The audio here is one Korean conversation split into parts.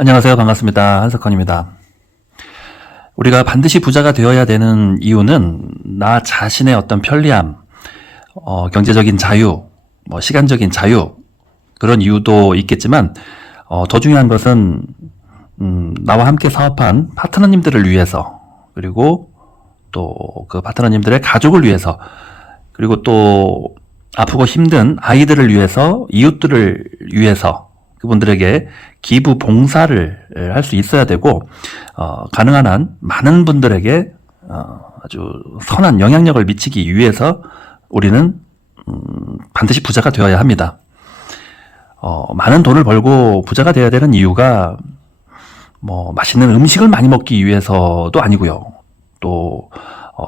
안녕하세요. 반갑습니다. 한석헌입니다. 우리가 반드시 부자가 되어야 되는 이유는 나 자신의 어떤 편리함, 경제적인 자유, 시간적인 자유, 그런 이유도 있겠지만, 더 중요한 것은, 나와 함께 사업한 파트너님들을 위해서, 그리고 또 그 파트너님들의 가족을 위해서, 그리고 또 아프고 힘든 아이들을 위해서, 이웃들을 위해서, 그분들에게 기부 봉사를 할 수 있어야 되고, 가능한 한 많은 분들에게 아주 선한 영향력을 미치기 위해서 우리는 반드시 부자가 되어야 합니다. 많은 돈을 벌고 부자가 되어야 되는 이유가 맛있는 음식을 많이 먹기 위해서도 아니고요. 또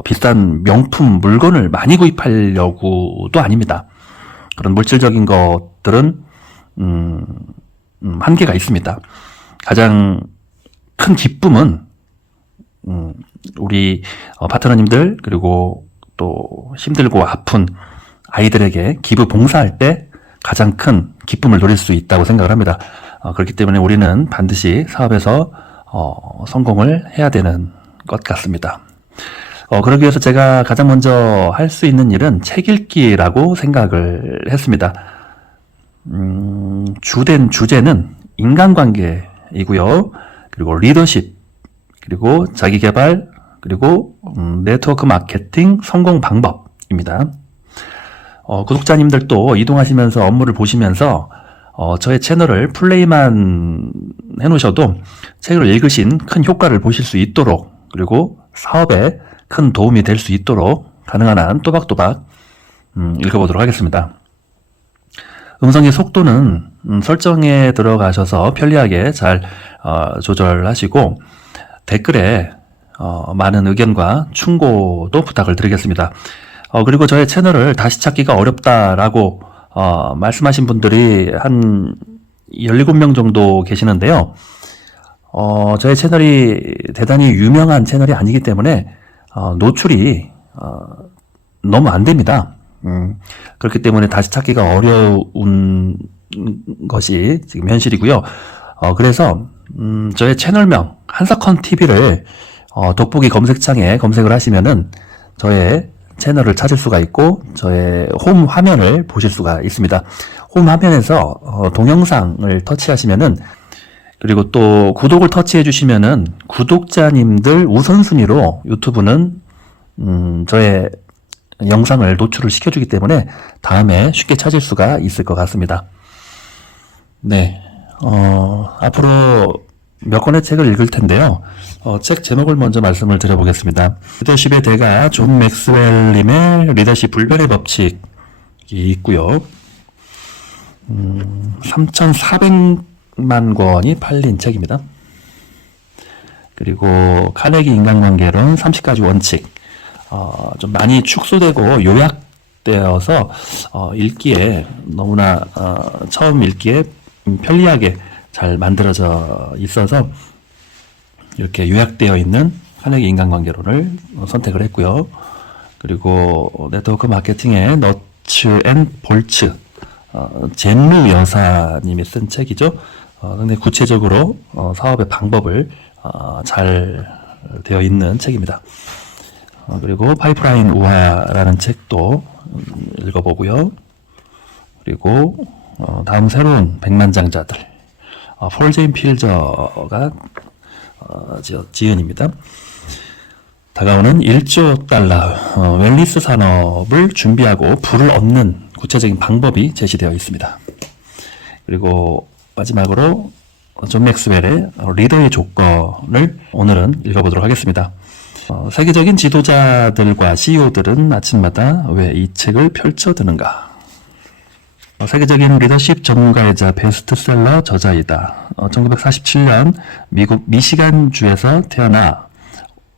비싼 명품 물건을 많이 구입하려고도 아닙니다. 그런 물질적인 것들은 한계가 있습니다. 가장 큰 기쁨은 우리 파트너님들, 그리고 또 힘들고 아픈 아이들에게 기부 봉사할 때 가장 큰 기쁨을 누릴 수 있다고 생각을 합니다. 그렇기 때문에 우리는 반드시 사업에서 성공을 해야 되는 것 같습니다. 그러기 위해서 제가 가장 먼저 할 수 있는 일은 책 읽기라고 생각을 했습니다. 주된 주제는 인간관계이고요. 그리고 리더십, 그리고 자기개발, 그리고 네트워크 마케팅 성공 방법입니다. 구독자님들도 이동하시면서 업무를 보시면서 저의 채널을 플레이만 해놓으셔도 책을 읽으신 큰 효과를 보실 수 있도록, 그리고 사업에 큰 도움이 될 수 있도록 가능한 한 또박또박 읽어보도록 하겠습니다. 음성의 속도는 설정에 들어가셔서 편리하게 잘 조절하시고, 댓글에 많은 의견과 충고도 부탁을 드리겠습니다. 그리고 저의 채널을 다시 찾기가 어렵다라고 말씀하신 분들이 한 17명 정도 계시는데요. 저의 채널이 대단히 유명한 채널이 아니기 때문에 노출이 너무 안 됩니다. 그렇기 때문에 다시 찾기가 어려운 것이 지금 현실이고요. 그래서 저의 채널명 한석헌 TV를 돋보기 검색창에 검색을 하시면은 저의 채널을 찾을 수가 있고, 저의 홈 화면을 보실 수가 있습니다. 홈 화면에서 동영상을 터치하시면은, 그리고 또 구독을 터치해 주시면은 구독자님들 우선순위로 유튜브는 저의 영상을 노출을 시켜주기 때문에 다음에 쉽게 찾을 수가 있을 것 같습니다. 네, 앞으로 몇 권의 책을 읽을 텐데요. 책 제목을 먼저 말씀을 드려보겠습니다. 리더십의 대가 존 맥스웰님의 리더십 불변의 법칙이 있고요. 3,400만 권이 팔린 책입니다. 그리고 카네기 인간관계론 30가지 원칙, 좀 많이 축소되고 요약되어서 읽기에 너무나 처음 읽기에 편리하게 잘 만들어져 있어서 이렇게 요약되어 있는 카네기 인간관계론을 선택을 했고요. 그리고 네트워크 마케팅의 너츠 앤 볼츠, 젠루 여사님이 쓴 책이죠. 근데 구체적으로 사업의 방법을 잘 되어 있는 책입니다. 그리고 파이프라인 우화라는 책도 읽어보고요. 그리고 다음 새로운 백만장자들, 폴 제인 필저가 지은입니다. 다가오는 1조 달러 웰니스 산업을 준비하고 부를 얻는 구체적인 방법이 제시되어 있습니다. 그리고 마지막으로 존 맥스웰의 리더의 조건을 오늘은 읽어보도록 하겠습니다. 세계적인 지도자들과 CEO들은 아침마다 왜 이 책을 펼쳐드는가? 세계적인 리더십 전문가이자 베스트셀러 저자이다. 1947년 미국 미시간주에서 태어나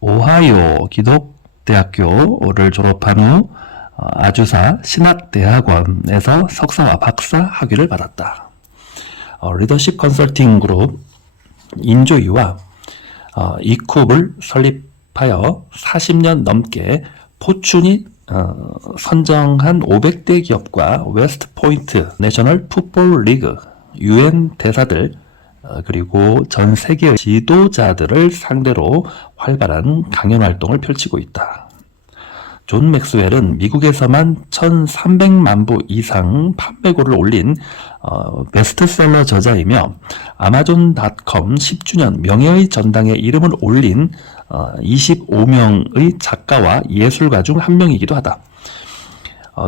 오하이오 기독대학교를 졸업한 후 아주사 신학대학원에서 석사와 박사 학위를 받았다. 리더십 컨설팅 그룹 인조이와 이쿱을 설립하여 40년 넘게 포춘이 선정한 500대 기업과 웨스트 포인트 내셔널 풋볼 리그, UN 대사들 그리고 전 세계의 지도자들을 상대로 활발한 강연 활동을 펼치고 있다. 존 맥스웰은 미국에서만 1,300만 부 이상 판매고를 올린 베스트셀러 저자이며 아마존.com 10주년 명예의 전당에 이름을 올린 25명의 작가와 예술가 중 한 명이기도 하다.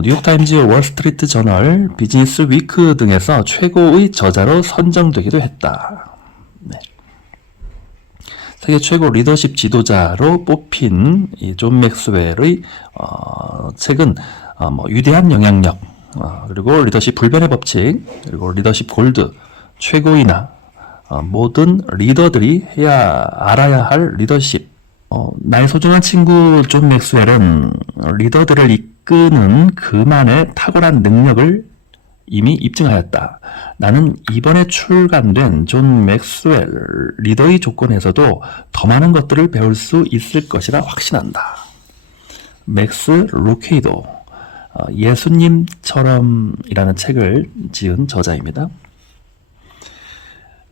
뉴욕타임즈, 월스트리트 저널, 비즈니스 위크 등에서 최고의 저자로 선정되기도 했다. 네. 세계 최고 리더십 지도자로 뽑힌 이 존 맥스웰의 책은 위대한 영향력, 그리고 리더십 불변의 법칙, 그리고 리더십 골드, 최고이나 모든 리더들이 알아야 할 리더십. 나의 소중한 친구 존 맥스웰은 리더들을 이끄는 그만의 탁월한 능력을 이미 입증하였다. 나는 이번에 출간된 존 맥스웰 리더의 조건에서도 더 많은 것들을 배울 수 있을 것이라 확신한다. 맥스 루케이도 예수님처럼이라는 책을 지은 저자입니다.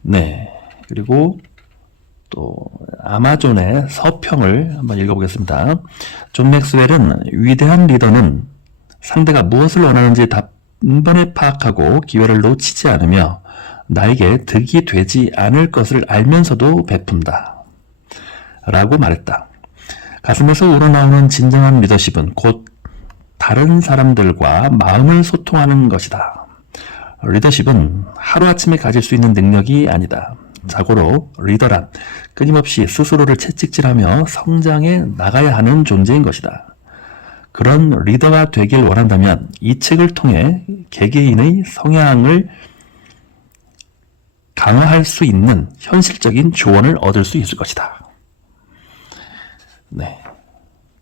네, 그리고 또 아마존의 서평을 한번 읽어보겠습니다. 존 맥스웰은 위대한 리더는 상대가 무엇을 원하는지 단번에 파악하고 기회를 놓치지 않으며 나에게 득이 되지 않을 것을 알면서도 베푼다. 라고 말했다. 가슴에서 우러나오는 진정한 리더십은 곧 다른 사람들과 마음을 소통하는 것이다. 리더십은 하루아침에 가질 수 있는 능력이 아니다. 자고로 리더란 끊임없이 스스로를 채찍질하며 성장해 나가야 하는 존재인 것이다. 그런 리더가 되길 원한다면 이 책을 통해 개개인의 성향을 강화할 수 있는 현실적인 조언을 얻을 수 있을 것이다. 네,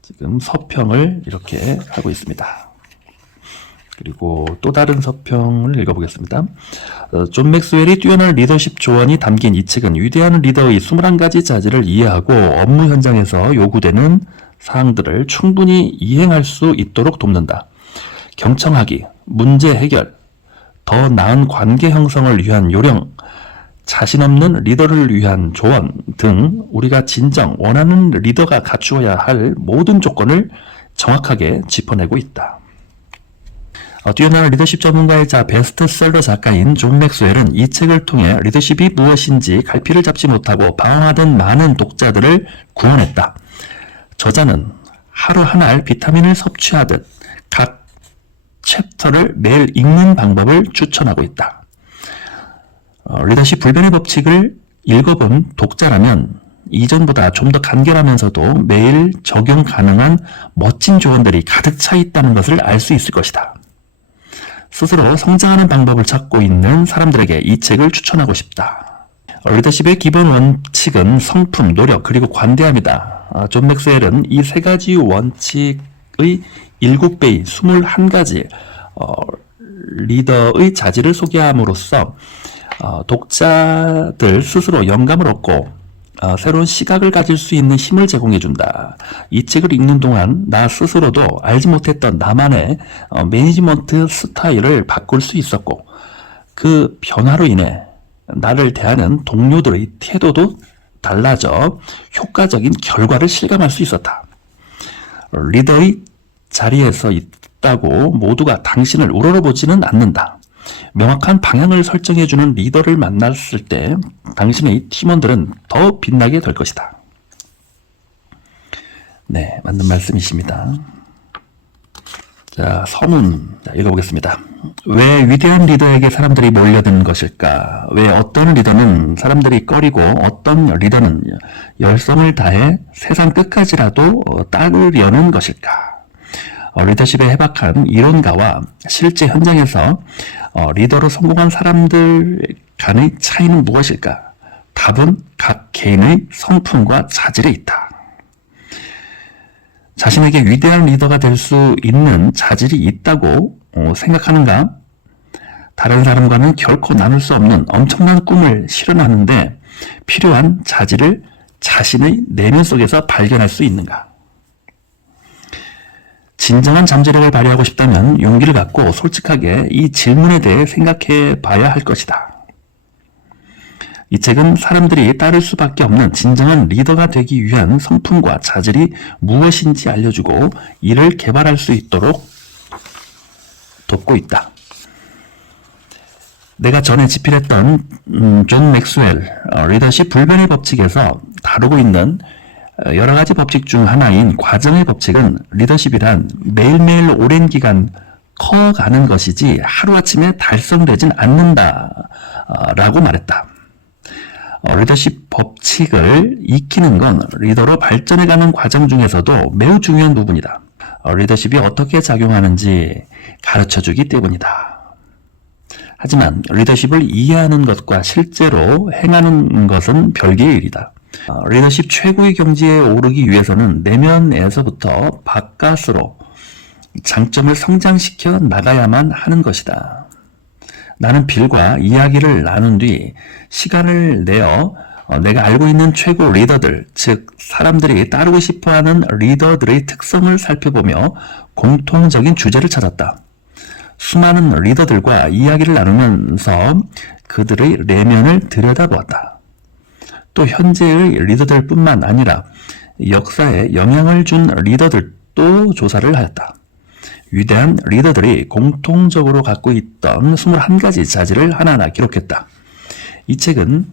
지금 서평을 이렇게 하고 있습니다. 그리고 또 다른 서평을 읽어보겠습니다. 존 맥스웰이 뛰어난 리더십 조언이 담긴 이 책은 위대한 리더의 21가지 자질을 이해하고 업무 현장에서 요구되는 사항들을 충분히 이행할 수 있도록 돕는다. 경청하기, 문제 해결, 더 나은 관계 형성을 위한 요령, 자신 없는 리더를 위한 조언 등 우리가 진정 원하는 리더가 갖추어야 할 모든 조건을 정확하게 짚어내고 있다. 뛰어난 리더십 전문가이자 베스트셀러 작가인 존 맥스웰은 이 책을 통해 리더십이 무엇인지 갈피를 잡지 못하고 방황하던 많은 독자들을 구원했다. 저자는 하루 한 알 비타민을 섭취하듯 각 챕터를 매일 읽는 방법을 추천하고 있다. 리더십 불변의 법칙을 읽어본 독자라면 이전보다 좀 더 간결하면서도 매일 적용 가능한 멋진 조언들이 가득 차 있다는 것을 알 수 있을 것이다. 스스로 성장하는 방법을 찾고 있는 사람들에게 이 책을 추천하고 싶다. 리더십의 기본 원칙은 성품, 노력, 그리고 관대함이다. 존 맥스웰은 이 세 가지 원칙의 7배인 21가지 리더의 자질을 소개함으로써 독자들 스스로 영감을 얻고 새로운 시각을 가질 수 있는 힘을 제공해준다. 이 책을 읽는 동안 나 스스로도 알지 못했던 나만의 매니지먼트 스타일을 바꿀 수 있었고 그 변화로 인해 나를 대하는 동료들의 태도도 달라져 효과적인 결과를 실감할 수 있었다. 리더의 자리에서 있다고 모두가 당신을 우러러보지는 않는다. 명확한 방향을 설정해주는 리더를 만났을 때 당신의 팀원들은 더 빛나게 될 것이다. 네, 맞는 말씀이십니다. 자, 서문 읽어보겠습니다. 왜 위대한 리더에게 사람들이 몰려드는 것일까? 왜 어떤 리더는 사람들이 꺼리고 어떤 리더는 열성을 다해 세상 끝까지라도 따르려는 것일까? 리더십의 해박한 이론가와 실제 현장에서 리더로 성공한 사람들 간의 차이는 무엇일까? 답은 각 개인의 성품과 자질에 있다. 자신에게 위대한 리더가 될 수 있는 자질이 있다고 생각하는가? 다른 사람과는 결코 나눌 수 없는 엄청난 꿈을 실현하는데 필요한 자질을 자신의 내면 속에서 발견할 수 있는가? 진정한 잠재력을 발휘하고 싶다면 용기를 갖고 솔직하게 이 질문에 대해 생각해 봐야 할 것이다. 이 책은 사람들이 따를 수밖에 없는 진정한 리더가 되기 위한 성품과 자질이 무엇인지 알려주고 이를 개발할 수 있도록 돕고 있다. 내가 전에 집필했던 존 맥스웰 리더십 불변의 법칙에서 다루고 있는 여러 가지 법칙 중 하나인 과정의 법칙은 리더십이란 매일매일 오랜 기간 커가는 것이지 하루아침에 달성되진 않는다 라고 말했다. 리더십 법칙을 익히는 건 리더로 발전해가는 과정 중에서도 매우 중요한 부분이다. 리더십이 어떻게 작용하는지 가르쳐주기 때문이다. 하지만 리더십을 이해하는 것과 실제로 행하는 것은 별개의 일이다. 리더십 최고의 경지에 오르기 위해서는 내면에서부터 바깥으로 장점을 성장시켜 나가야만 하는 것이다. 나는 빌과 이야기를 나눈 뒤 시간을 내어 내가 알고 있는 최고 리더들, 즉 사람들이 따르고 싶어하는 리더들의 특성을 살펴보며 공통적인 주제를 찾았다. 수많은 리더들과 이야기를 나누면서 그들의 내면을 들여다보았다. 또 현재의 리더들뿐만 아니라 역사에 영향을 준 리더들도 조사를 하였다. 위대한 리더들이 공통적으로 갖고 있던 21가지 자질을 하나하나 기록했다. 이 책은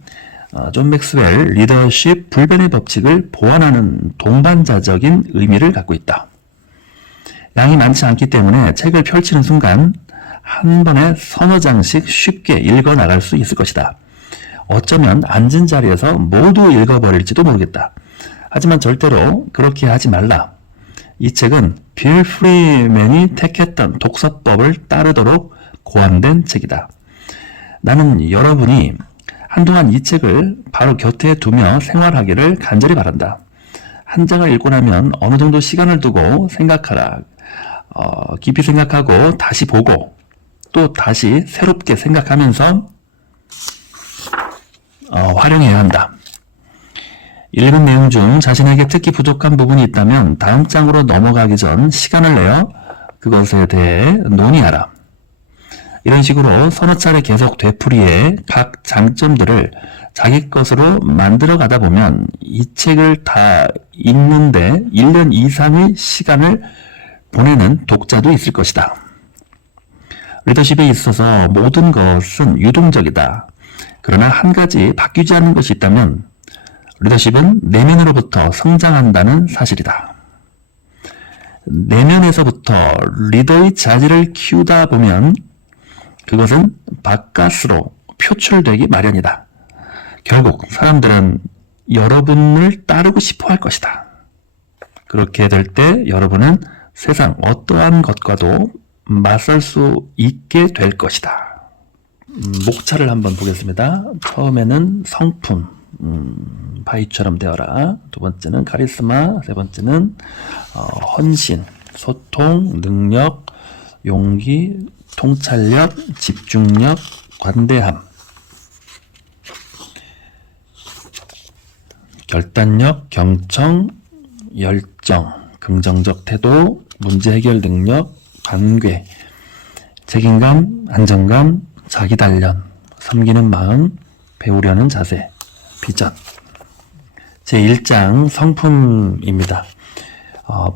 존 맥스웰 리더십 불변의 법칙을 보완하는 동반자적인 의미를 갖고 있다. 양이 많지 않기 때문에 책을 펼치는 순간 한 번에 서너 장씩 쉽게 읽어 나갈 수 있을 것이다. 어쩌면 앉은 자리에서 모두 읽어버릴지도 모르겠다. 하지만 절대로 그렇게 하지 말라. 이 책은 빌 프리맨이 택했던 독서법을 따르도록 고안된 책이다. 나는 여러분이 한동안 이 책을 바로 곁에 두며 생활하기를 간절히 바란다. 한 장을 읽고 나면 어느 정도 시간을 두고 생각하라. 깊이 생각하고 다시 보고 또 다시 새롭게 생각하면서 활용해야 한다. 읽은 내용 중 자신에게 특히 부족한 부분이 있다면 다음 장으로 넘어가기 전 시간을 내어 그것에 대해 논의하라. 이런 식으로 서너 차례 계속 되풀이해 각 장점들을 자기 것으로 만들어 가다 보면 이 책을 다 읽는데 1년 이상의 시간을 보내는 독자도 있을 것이다. 리더십에 있어서 모든 것은 유동적이다. 그러나 한 가지 바뀌지 않는 것이 있다면 리더십은 내면으로부터 성장한다는 사실이다. 내면에서부터 리더의 자질을 키우다 보면 그것은 바깥으로 표출되기 마련이다. 결국 사람들은 여러분을 따르고 싶어 할 것이다. 그렇게 될 때 여러분은 세상 어떠한 것과도 맞설 수 있게 될 것이다. 목차를 한번 보겠습니다. 처음에는 성품, 바위처럼 되어라. 두 번째는 카리스마, 세 번째는 헌신, 소통, 능력, 용기, 통찰력, 집중력, 관대함, 결단력, 경청, 열정, 긍정적 태도, 문제 해결 능력, 관계, 책임감, 안정감, 자기 단련, 섬기는 마음, 배우려는 자세, 비전. 제1장 성품입니다.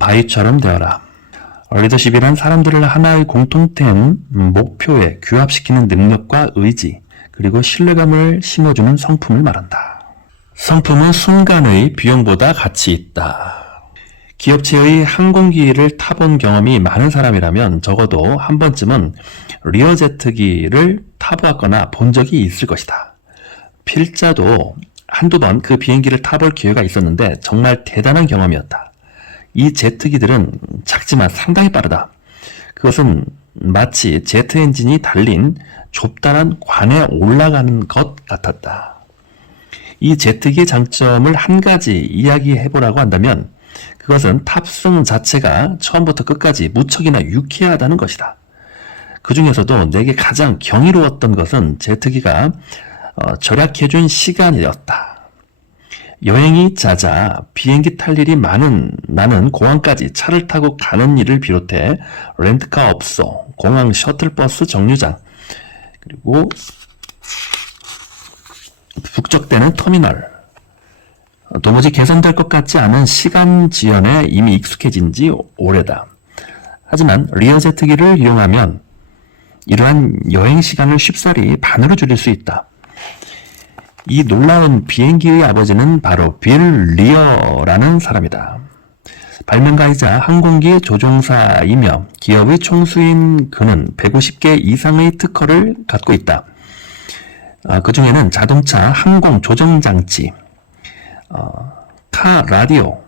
바위처럼 되어라. 리더십이란 사람들을 하나의 공통된 목표에 규합시키는 능력과 의지, 그리고 신뢰감을 심어주는 성품을 말한다. 성품은 순간의 비용보다 가치 있다. 기업체의 항공기를 타본 경험이 많은 사람이라면 적어도 한 번쯤은 리어제트기를 타보았거나 본 적이 있을 것이다. 필자도 한두 번 그 비행기를 타볼 기회가 있었는데 정말 대단한 경험이었다. 이 제트기들은 작지만 상당히 빠르다. 그것은 마치 제트 엔진이 달린 좁다란 관에 올라가는 것 같았다. 이 제트기의 장점을 한 가지 이야기해보라고 한다면 그것은 탑승 자체가 처음부터 끝까지 무척이나 유쾌하다는 것이다. 그 중에서도 내게 가장 경이로웠던 것은 제트기가 절약해준 시간이었다. 여행이 잦아 비행기 탈 일이 많은 나는 공항까지 차를 타고 가는 일을 비롯해 렌트카 업소, 공항 셔틀버스 정류장, 그리고 북적대는 터미널. 도무지 개선될 것 같지 않은 시간 지연에 이미 익숙해진 지 오래다. 하지만 리어제트기를 이용하면 이러한 여행 시간을 쉽사리 반으로 줄일 수 있다. 이 놀라운 비행기의 아버지는 바로 빌 리어라는 사람이다. 발명가이자 항공기 조종사이며 기업의 총수인 그는 150개 이상의 특허를 갖고 있다. 그 중에는 자동차 항공 조정장치, 카 라디오,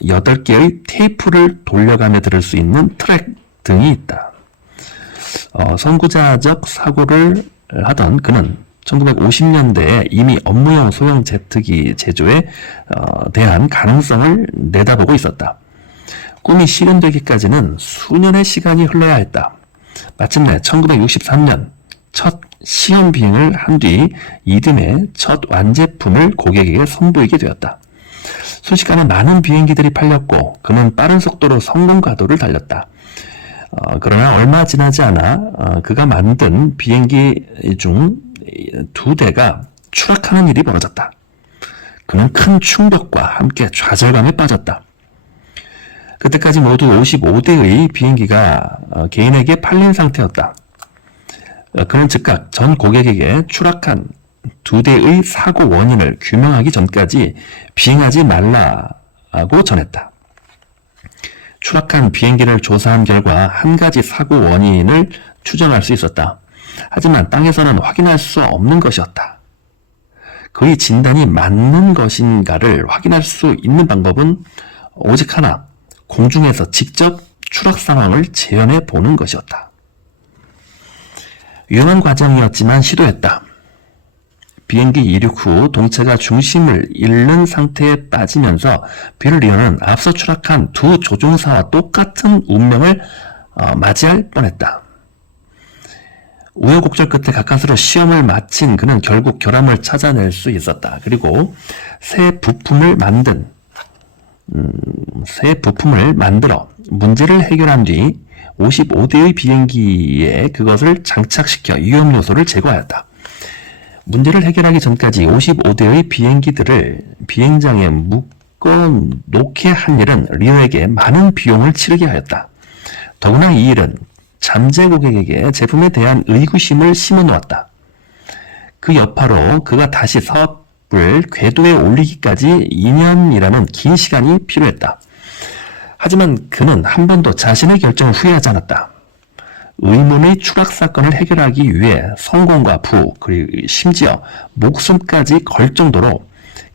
8개의 테이프를 돌려가며 들을 수 있는 트랙 등이 있다. 선구자적 사고를 하던 그는 1950년대에 이미 업무용 소형 제트기 제조에 대한 가능성을 내다보고 있었다. 꿈이 실현되기까지는 수년의 시간이 흘러야 했다. 마침내 1963년 첫 시험 비행을 한 뒤 이듬해 첫 완제품을 고객에게 선보이게 되었다. 순식간에 많은 비행기들이 팔렸고 그는 빠른 속도로 성공 가도를 달렸다. 그러나 얼마 지나지 않아 그가 만든 비행기 중 2대가 추락하는 일이 벌어졌다. 그는 큰 충격과 함께 좌절감에 빠졌다. 그때까지 모두 55대의 비행기가 개인에게 팔린 상태였다. 그는 즉각 전 고객에게 추락한 2대의 사고 원인을 규명하기 전까지 비행하지 말라고 전했다. 추락한 비행기를 조사한 결과 한 가지 사고 원인을 추정할 수 있었다. 하지만 땅에서는 확인할 수 없는 것이었다. 그의 진단이 맞는 것인가를 확인할 수 있는 방법은 오직 하나, 공중에서 직접 추락 상황을 재현해 보는 것이었다. 위험한 과정이었지만 시도했다. 비행기 이륙 후 동체가 중심을 잃는 상태에 빠지면서 빌 리어는 앞서 추락한 2 조종사와 똑같은 운명을 맞이할 뻔했다. 우여곡절 끝에 가까스로 시험을 마친 그는 결국 결함을 찾아낼 수 있었다. 그리고 새 부품을 만들어 문제를 해결한 뒤 55대의 비행기에 그것을 장착시켜 위험 요소를 제거하였다. 문제를 해결하기 전까지 55대의 비행기들을 비행장에 묶어 놓게 한 일은 리어에게 많은 비용을 치르게 하였다. 더구나 이 일은 잠재 고객에게 제품에 대한 의구심을 심어 놓았다. 그 여파로 그가 다시 사업을 궤도에 올리기까지 2년이라는 긴 시간이 필요했다. 하지만 그는 한 번도 자신의 결정을 후회하지 않았다. 의문의 추락 사건을 해결하기 위해 성공과 부, 그리고 심지어 목숨까지 걸 정도로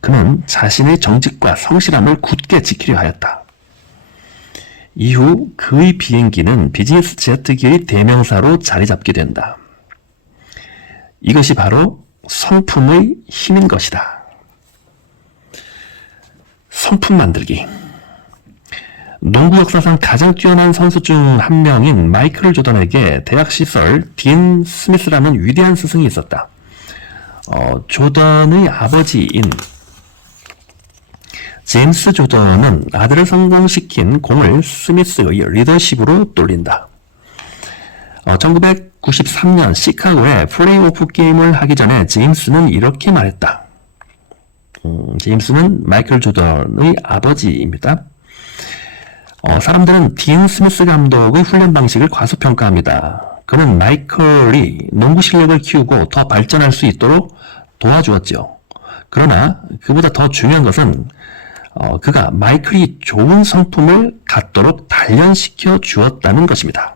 그는 자신의 정직과 성실함을 굳게 지키려 하였다. 이후 그의 비행기는 비즈니스 제트기의 대명사로 자리 잡게 된다. 이것이 바로 성품의 힘인 것이다. 성품 만들기. 농구 역사상 가장 뛰어난 선수 중 한 명인 마이클 조던에게 대학 시절 딘 스미스라는 위대한 스승이 있었다. 조던의 아버지인 제임스 조던은 아들을 성공시킨 공을 스미스의 리더십으로 돌린다. 1993년 시카고에 플레이오프 게임을 하기 전에 제임스는 이렇게 말했다. 제임스는 마이클 조던의 아버지입니다. 사람들은 딘 스미스 감독의 훈련 방식을 과소평가합니다. 그는 마이클이 농구 실력을 키우고 더 발전할 수 있도록 도와주었지요. 그러나 그보다 더 중요한 것은 그가 마이클이 좋은 성품을 갖도록 단련시켜 주었다는 것입니다.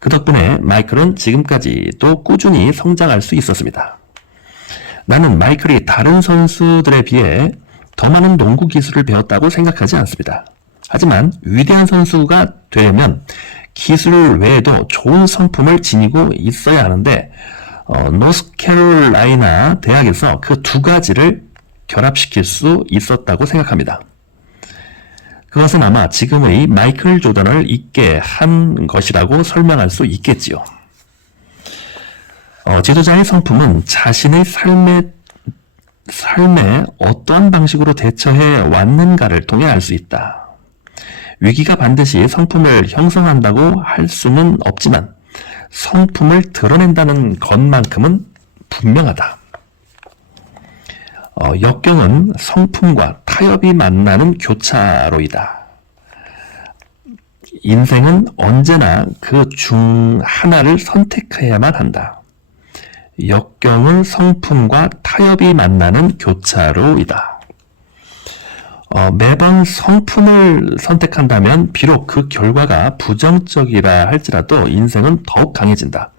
그 덕분에 마이클은 지금까지도 꾸준히 성장할 수 있었습니다. 나는 마이클이 다른 선수들에 비해 더 많은 농구 기술을 배웠다고 생각하지 않습니다. 하지만 위대한 선수가 되려면 기술 외에도 좋은 성품을 지니고 있어야 하는데 노스캐롤라이나 대학에서 그 2가지를 결합시킬 수 있었다고 생각합니다. 그것은 아마 지금의 마이클 조던을 있게 한 것이라고 설명할 수 있겠지요. 지도자의 성품은 자신의 삶에 어떠한 방식으로 대처해 왔는가를 통해 알 수 있다. 위기가 반드시 성품을 형성한다고 할 수는 없지만 성품을 드러낸다는 것만큼은 분명하다. 역경은 성품과 타협이 만나는 교차로이다. 인생은 언제나 그 중 하나를 선택해야만 한다. 역경은 성품과 타협이 만나는 교차로이다. 매번 성품을 선택한다면 비록 그 결과가 부정적이라 할지라도 인생은 더욱 강해진다.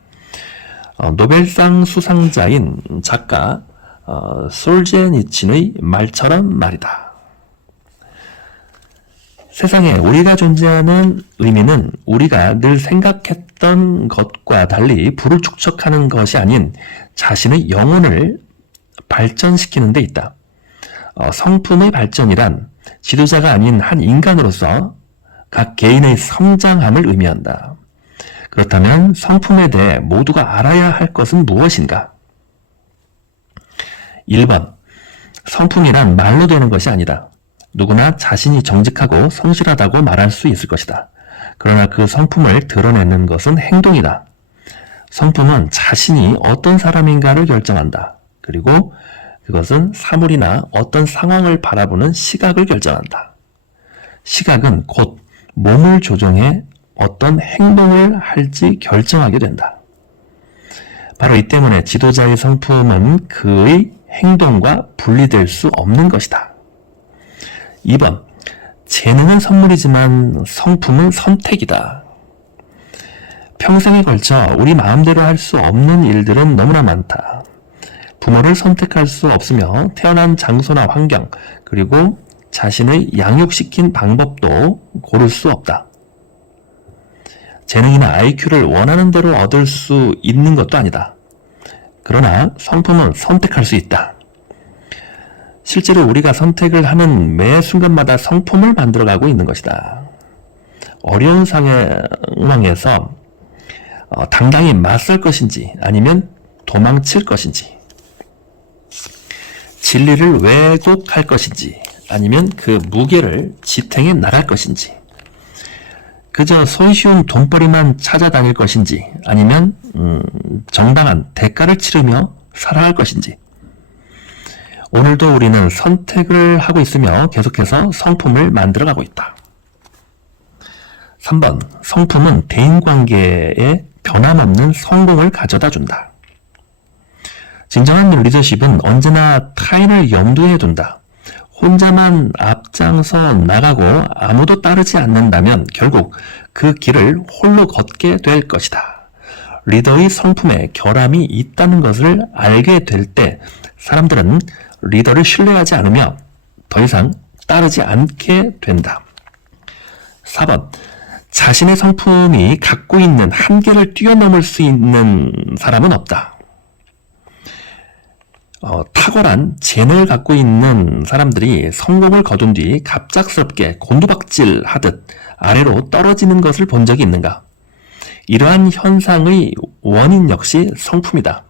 노벨상 수상자인 작가 솔제니친의 말처럼 말이다. 세상에 우리가 존재하는 의미는 우리가 늘 생각했던 것과 달리 부를 축적하는 것이 아닌 자신의 영혼을 발전시키는 데 있다. 성품의 발전이란 지도자가 아닌 한 인간으로서 각 개인의 성장함을 의미한다. 그렇다면 성품에 대해 모두가 알아야 할 것은 무엇인가? 1번. 성품이란 말로 되는 것이 아니다. 누구나 자신이 정직하고 성실하다고 말할 수 있을 것이다. 그러나 그 성품을 드러내는 것은 행동이다. 성품은 자신이 어떤 사람인가를 결정한다. 그리고 그것은 사물이나 어떤 상황을 바라보는 시각을 결정한다. 시각은 곧 몸을 조정해 어떤 행동을 할지 결정하게 된다. 바로 이 때문에 지도자의 성품은 그의 행동과 분리될 수 없는 것이다. 2번. 재능은 선물이지만 성품은 선택이다. 평생에 걸쳐 우리 마음대로 할 수 없는 일들은 너무나 많다. 부모를 선택할 수 없으며 태어난 장소나 환경, 그리고 자신의 양육시킨 방법도 고를 수 없다. 재능이나 IQ를 원하는 대로 얻을 수 있는 것도 아니다. 그러나 성품은 선택할 수 있다. 실제로 우리가 선택을 하는 매 순간마다 성품을 만들어가고 있는 것이다. 어려운 상황에서 당당히 맞설 것인지 아니면 도망칠 것인지, 진리를 왜곡할 것인지 아니면 그 무게를 지탱해 나갈 것인지, 그저 손쉬운 돈벌이만 찾아다닐 것인지 아니면 정당한 대가를 치르며 살아갈 것인지, 오늘도 우리는 선택을 하고 있으며 계속해서 성품을 만들어가고 있다. 3번. 성품은 대인관계에 변함없는 성공을 가져다 준다. 진정한 리더십은 언제나 타인을 염두에 둔다. 혼자만 앞장서 나가고 아무도 따르지 않는다면 결국 그 길을 홀로 걷게 될 것이다. 리더의 성품에 결함이 있다는 것을 알게 될 때 사람들은 리더를 신뢰하지 않으며 더 이상 따르지 않게 된다. 4번. 자신의 성품이 갖고 있는 한계를 뛰어넘을 수 있는 사람은 없다. 탁월한 재능을 갖고 있는 사람들이 성공을 거둔 뒤 갑작스럽게 곤두박질 하듯 아래로 떨어지는 것을 본 적이 있는가? 이러한 현상의 원인 역시 성품이다.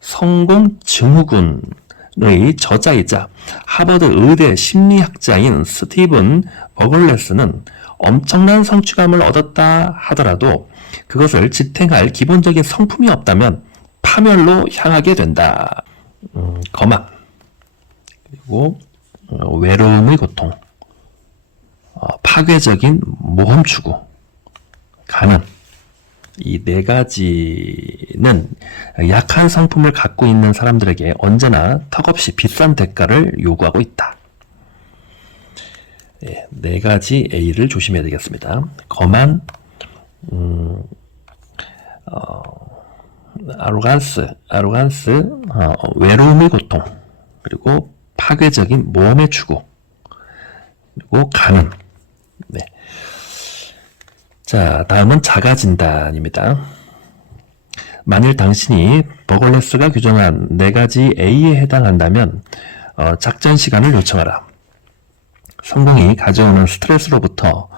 성공 증후군의 저자이자 하버드 의대 심리학자인 스티븐 버글레스는 엄청난 성취감을 얻었다 하더라도 그것을 지탱할 기본적인 성품이 없다면 파멸로 향하게 된다. 거만, 그리고 외로움의 고통, 파괴적인 모험 추구, 가난, 이 네 가지는 약한 성품을 갖고 있는 사람들에게 언제나 턱없이 비싼 대가를 요구하고 있다. 네 가지 A를 조심해야 되겠습니다. 거만, 아로간스, 외로움의 고통, 그리고 파괴적인 모험의 추구, 그리고 가능. 네. 자, 다음은 자가진단입니다. 만일 당신이 버글레스가 규정한 네 가지 A에 해당한다면 작전 시간을 요청하라. 성공이 가져오는 스트레스로부터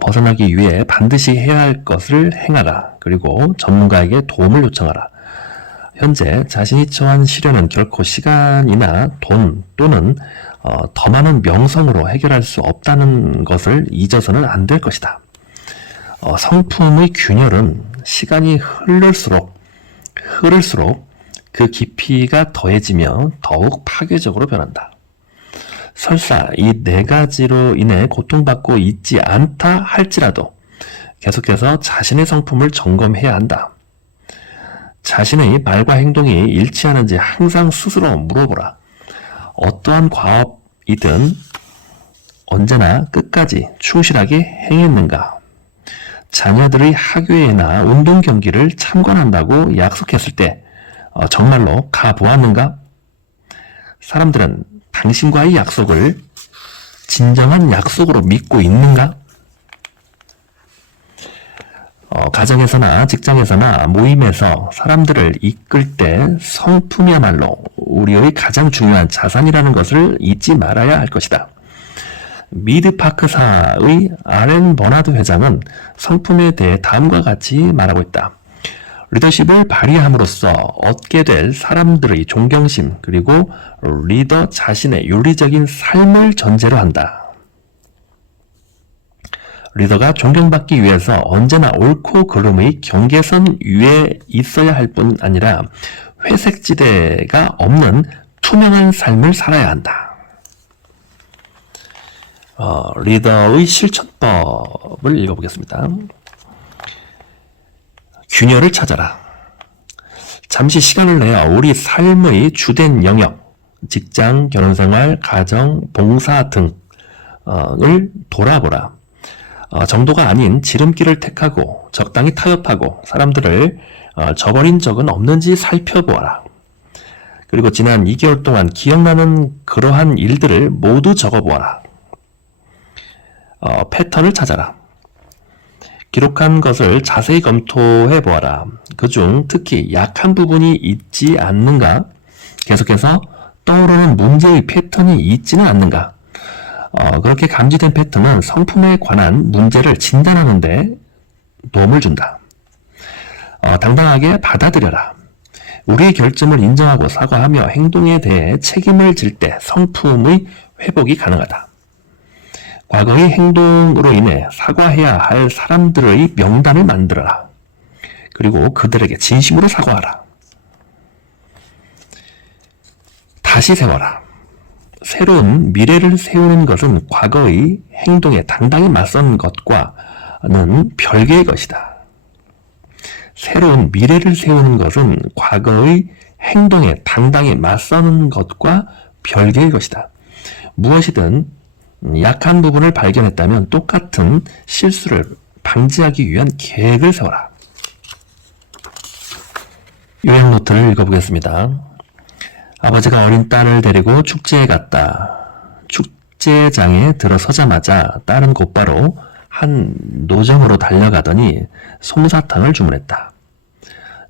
벗어나기 위해 반드시 해야 할 것을 행하라. 그리고 전문가에게 도움을 요청하라. 현재 자신이 처한 시련은 결코 시간이나 돈 또는 더 많은 명성으로 해결할 수 없다는 것을 잊어서는 안 될 것이다. 성품의 균열은 시간이 흐를수록 그 깊이가 더해지며 더욱 파괴적으로 변한다. 설사 이 네 가지로 인해 고통받고 있지 않다 할지라도 계속해서 자신의 성품을 점검해야 한다. 자신의 말과 행동이 일치하는지 항상 스스로 물어보라. 어떠한 과업이든 언제나 끝까지 충실하게 행했는가? 자녀들의 학교회나 운동 경기를 참관한다고 약속했을 때 정말로 가보았는가? 사람들은 당신과의 약속을 진정한 약속으로 믿고 있는가? 가정에서나 직장에서나 모임에서 사람들을 이끌 때 성품이야말로 우리의 가장 중요한 자산이라는 것을 잊지 말아야 할 것이다. 미드파크사의 아렌 버나드 회장은 성품에 대해 다음과 같이 말하고 있다. 리더십을 발휘함으로써 얻게 될 사람들의 존경심 그리고 리더 자신의 윤리적인 삶을 전제로 한다. 리더가 존경받기 위해서 언제나 옳고 그름의 경계선 위에 있어야 할 뿐 아니라 회색지대가 없는 투명한 삶을 살아야 한다. 리더의 실천법을 읽어보겠습니다. 균열을 찾아라. 잠시 시간을 내어 우리 삶의 주된 영역, 직장, 결혼생활, 가정, 봉사 등을 돌아보라. 정도가 아닌 지름길을 택하고 적당히 타협하고 사람들을 저버린 적은 없는지 살펴보아라. 그리고 지난 2개월 동안 기억나는 그러한 일들을 모두 적어보아라. 패턴을 찾아라. 기록한 것을 자세히 검토해 보아라. 그중 특히 약한 부분이 있지 않는가? 계속해서 떠오르는 문제의 패턴이 있지는 않는가? 그렇게 감지된 패턴은 성품에 관한 문제를 진단하는 데 도움을 준다. 당당하게 받아들여라. 우리의 결점을 인정하고 사과하며 행동에 대해 책임을 질 때 성품의 회복이 가능하다. 과거의 행동으로 인해 사과해야 할 사람들의 명단을 만들어라. 그리고 그들에게 진심으로 사과하라. 다시 세워라. 새로운 미래를 세우는 것은 과거의 행동에 당당히 맞선 것과는 별개의 것이다. 새로운 미래를 세우는 것은 과거의 행동에 당당히 맞서는 것과 별개의 것이다. 무엇이든 약한 부분을 발견했다면 똑같은 실수를 방지하기 위한 계획을 세워라. 요약 노트를 읽어보겠습니다. 아버지가 어린 딸을 데리고 축제에 갔다. 축제장에 들어서자마자 딸은 곧바로 한 노점으로 달려가더니 솜사탕을 주문했다.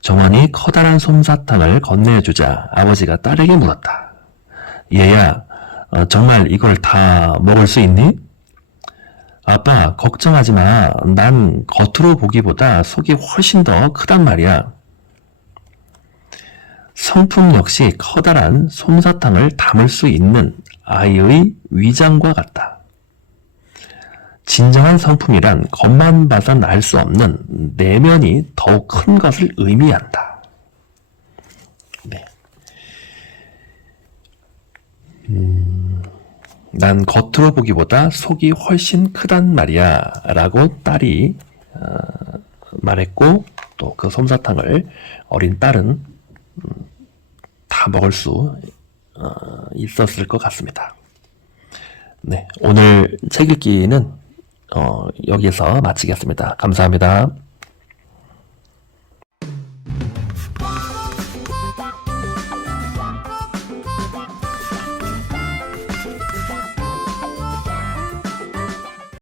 정원이 커다란 솜사탕을 건네주자 아버지가 딸에게 물었다. 얘야, 정말 이걸 다 먹을 수 있니? 아빠, 걱정하지 마. 난 겉으로 보기보다 속이 훨씬 더 크단 말이야. 성품 역시 커다란 솜사탕을 담을 수 있는 아이의 위장과 같다. 진정한 성품이란 겉만 봐선 알 수 없는 내면이 더욱 큰 것을 의미한다. 네. 난 겉으로 보기보다 속이 훨씬 크단 말이야 라고 딸이 말했고, 또 그 솜사탕을 어린 딸은 다 먹을 수 있었을 것 같습니다. 네, 오늘 책 읽기는 여기서 마치겠습니다. 감사합니다.